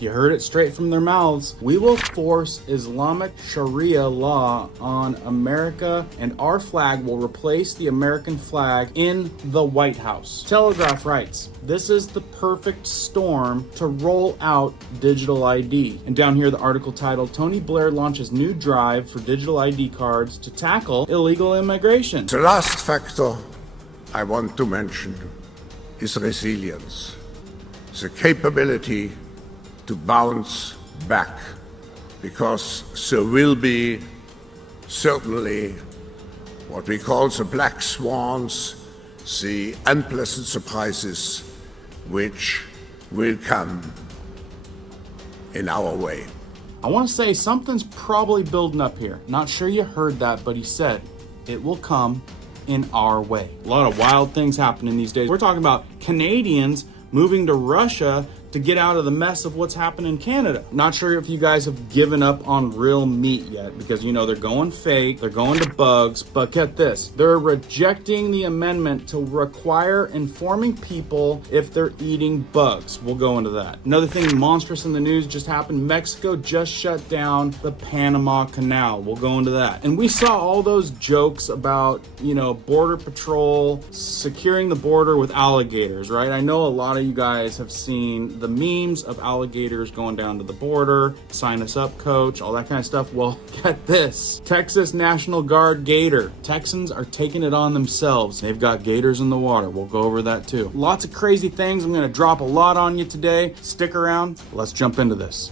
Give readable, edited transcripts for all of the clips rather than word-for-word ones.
You heard it straight from their mouths. We will force Islamic Sharia law on America, and our flag will replace the American flag in the White House. Telegraph writes, this is the perfect storm to roll out digital ID. And down here, the article titled, Tony Blair launches new drive for digital ID cards to tackle illegal immigration. The last factor I want to mention is resilience, the capability to bounce back, because there will be certainly what we call the black swans, the unpleasant surprises which will come in our way. I want to say something's probably building up here. Not sure you heard that, but he said it will come in our way. A lot of wild things happening these days. We're talking about Canadians moving to Russia to get out of the mess of what's happening in Canada. Not sure if you guys have given up on real meat yet, because you know they're going fake, they're going to bugs, but get this, they're rejecting the amendment to require informing people if they're eating bugs. We'll go into that. Another thing monstrous in the news just happened. Mexico just shut down the Panama Canal. We'll go into that. And we saw all those jokes about, you know, border patrol securing the border with alligators, right? I know a lot of you guys have seen the memes of alligators going down to the border. Sign us up, coach, all that kind of stuff. Well, get this. Texas National Guard gator. Texans are taking it on themselves. They've got gators in the water. We'll go over that too. Lots of crazy things. I'm going to drop a lot on you today. Stick around. Let's jump into this.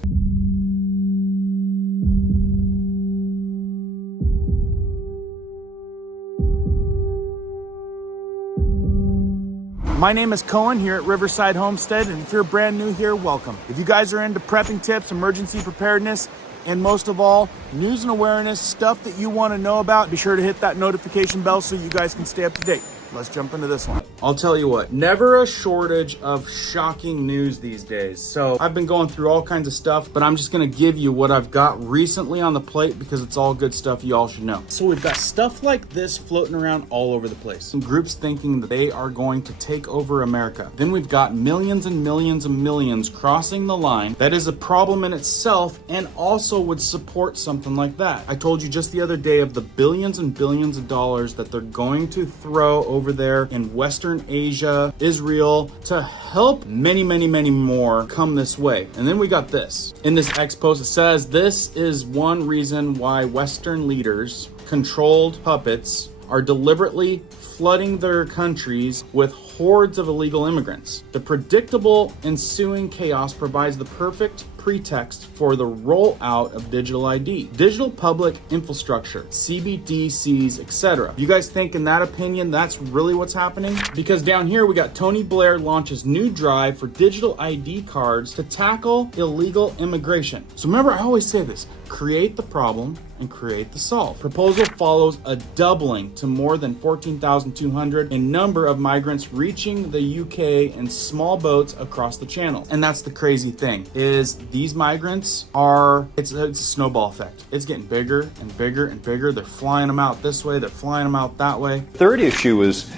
My name is Cohen here at Riverside Homestead, and if you're brand new here, welcome. If you guys are into prepping tips, emergency preparedness, and most of all, news and awareness, stuff that you want to know about, be sure to hit that notification bell so you guys can stay up to date. Let's jump into this one. I'll tell you what, never a shortage of shocking news these days. So I've been going through all kinds of stuff, but I'm just gonna give you what I've got recently on the plate because it's all good stuff you all should know. So we've got stuff like this floating around all over the place. Some groups thinking that they are going to take over America. Then we've got millions and millions and millions crossing the line. That is a problem in itself and also would support something like that. I told you just the other day of the billions and billions of dollars that they're going to throw over there in Western Asia, Israel, to help many, many, many more come this way. And then we got this. In this X post, it says, this is one reason why Western leaders, controlled puppets, are deliberately flooding their countries with hordes of illegal immigrants. The predictable ensuing chaos provides the perfect pretext for the rollout of digital ID, digital public infrastructure, CBDCs, etc. You guys think in that opinion that's really what's happening? Because down here we got Tony Blair launches new drive for digital ID cards to tackle illegal immigration. So remember, I always say this, create the problem and create the solve. Proposal follows a doubling to more than 14,200 in number of migrants reaching the UK in small boats across the channel. And that's the crazy thing, is these migrants are, it's a snowball effect. It's getting bigger and bigger and bigger. They're flying them out this way, they're flying them out that way. Third issue is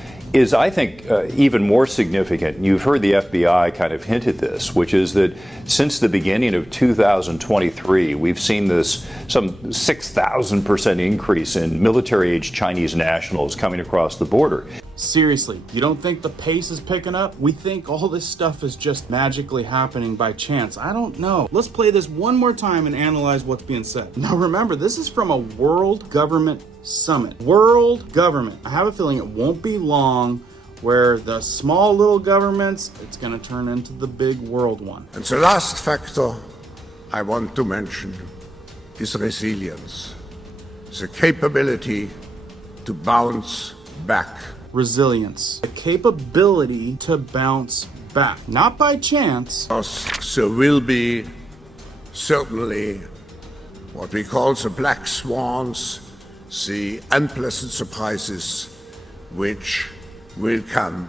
I think even more significant. You've heard the FBI kind of hint at this, which is that since the beginning of 2023, we've seen this some 6,000% increase in military-age Chinese nationals coming across the border. Seriously, you don't think the pace is picking up? We think all this stuff is just magically happening by chance. I don't know. Let's play this one more time and analyze what's being said. Now remember, this is from a world government summit. World government. I have a feeling it won't be long where the small little governments, it's going to turn into the big world one. And the last factor I want to mention is resilience, the capability to bounce back. Resilience, the capability to bounce back, not by chance. Because there will be certainly what we call the black swans, the unpleasant surprises which will come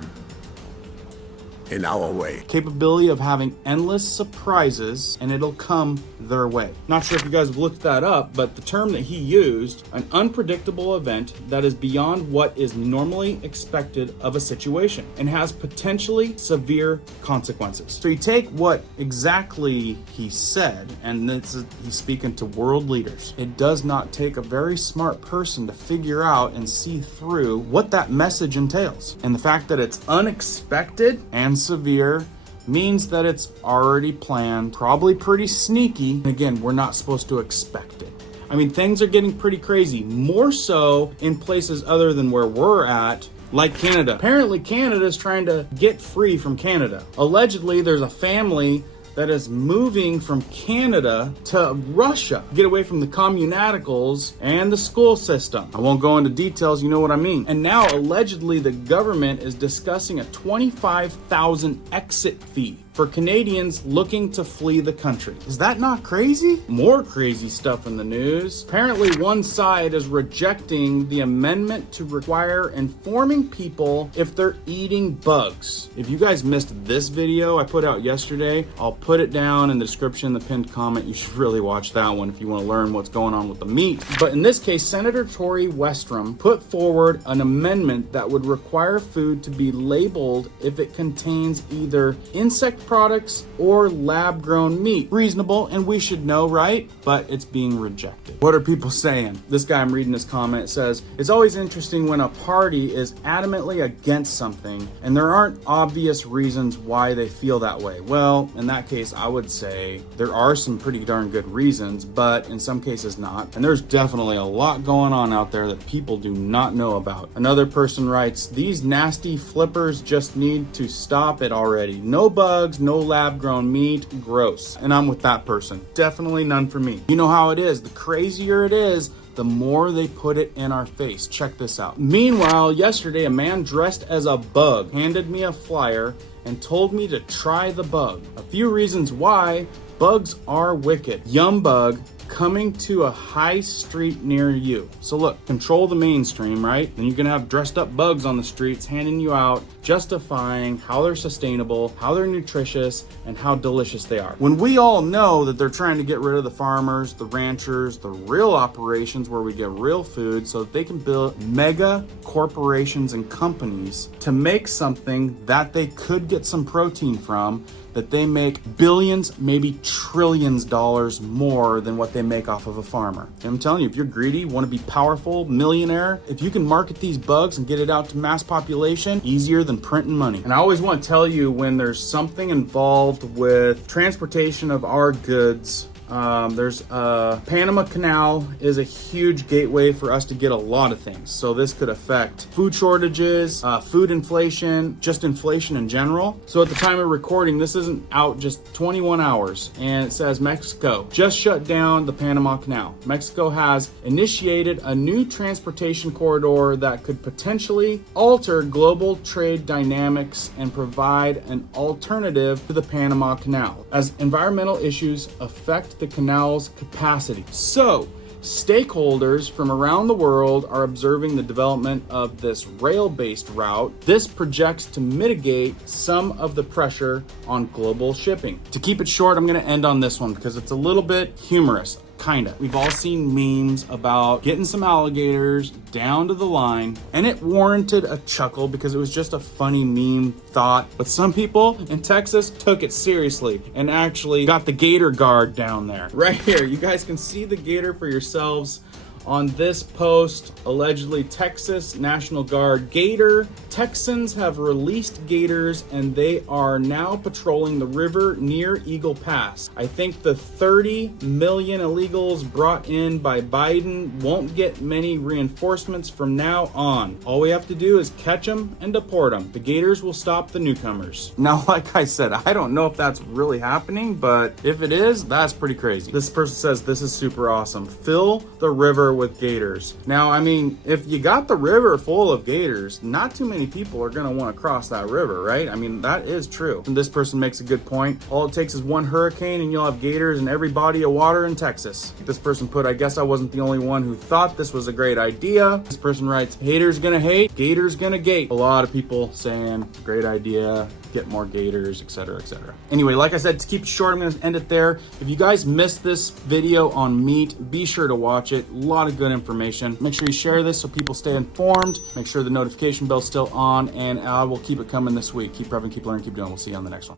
in our way. Capability of having endless surprises, and it'll come their way. Not sure if you guys have looked that up, but the term that he used, an unpredictable event that is beyond what is normally expected of a situation and has potentially severe consequences. So you take what exactly he said, and he's speaking to world leaders. It does not take a very smart person to figure out and see through what that message entails. And the fact that it's unexpected and severe means that it's already planned, probably pretty sneaky. And again, we're not supposed to expect it. I mean, things are getting pretty crazy, more so in places other than where we're at, like Canada. Apparently, Canada is trying to get free from Canada. Allegedly, there's a family that is moving from Canada to Russia, get away from the communaticals and the school system. I won't go into details, you know what I mean. And now, allegedly, the government is discussing a $25,000 exit fee for Canadians looking to flee the country. Is that not crazy? More crazy stuff in the news. Apparently, one side is rejecting the amendment to require informing people if they're eating bugs. If you guys missed this video I put out yesterday, I'll put it down in the description, the pinned comment. You should really watch that one if you want to learn what's going on with the meat. But in this case, Senator Tory Westrom put forward an amendment that would require food to be labeled if it contains either insect products or lab-grown meat. Reasonable, and we should know, right? But it's being rejected. What are people saying? This guy, I'm reading this comment, says, it's always interesting when a party is adamantly against something and there aren't obvious reasons why they feel that way. Well, in that case, I would say there are some pretty darn good reasons, but in some cases not. And there's definitely a lot going on out there that people do not know about. Another person writes, these nasty flippers just need to stop it already. No bugs, no lab-grown meat, gross. And I'm with that person. Definitely none for me. You know how it is. The crazier it is, the more they put it in our face. Check this out. Meanwhile, yesterday, a man dressed as a bug handed me a flyer and told me to try the bug. A few reasons why bugs are wicked. Yum bug coming to a high street near you. So look, control the mainstream, right? Then you can have dressed up bugs on the streets handing you out, justifying how they're sustainable, how they're nutritious, and how delicious they are. When we all know that they're trying to get rid of the farmers, the ranchers, the real operations where we get real food so that they can build mega corporations and companies to make something that they could get some protein from, that they make billions, maybe trillions dollars more than what they make off of a farmer. And I'm telling you, if you're greedy, want to be powerful, millionaire, if you can market these bugs and get it out to mass population, easier than printing money. And I always want to tell you when there's something involved with transportation of our goods, there's Panama Canal is a huge gateway for us to get a lot of things. So this could affect food shortages, food inflation, just inflation in general. So at the time of recording, this isn't out just 21 hours, and it says Mexico just shut down the Panama Canal. Mexico has initiated a new transportation corridor that could potentially alter global trade dynamics and provide an alternative to the Panama Canal as environmental issues affect the canal's capacity. So, stakeholders from around the world are observing the development of this rail-based route. This projects to mitigate some of the pressure on global shipping. To keep it short, I'm going to end on this one because it's a little bit humorous. Kinda. We've all seen memes about getting some alligators down to the line, and it warranted a chuckle because it was just a funny meme thought. But some people in Texas took it seriously and actually got the gator guard down there. Right here, you guys can see the gator for yourselves on this post. Allegedly, Texas National Guard gator. Texans have released gators and they are now patrolling the river near Eagle Pass. I think the 30 million illegals brought in by Biden won't get many reinforcements from now on. All we have to do is catch them and deport them. The gators will stop the newcomers. Now, like I said, I don't know if that's really happening, but if it is, that's pretty crazy. This person says this is super awesome. Fill the river with gators. Now, I mean, if you got the river full of gators, not too many people are gonna wanna cross that river, right? I mean, that is true. And this person makes a good point. All it takes is one hurricane and you'll have gators in every body of water in Texas. This person put, I guess I wasn't the only one who thought this was a great idea. This person writes, haters gonna hate, gators gonna gate. A lot of people saying, great idea, get more gators, etc., etc. Anyway, like I said, to keep it short, I'm gonna end it there. If you guys missed this video on meat, be sure to watch it. A lot of good information. Make sure you share this so people stay informed. Make sure the notification bell's still on, and I will keep it coming this week. Keep prepping, keep learning, keep doing. We'll see you on the next one.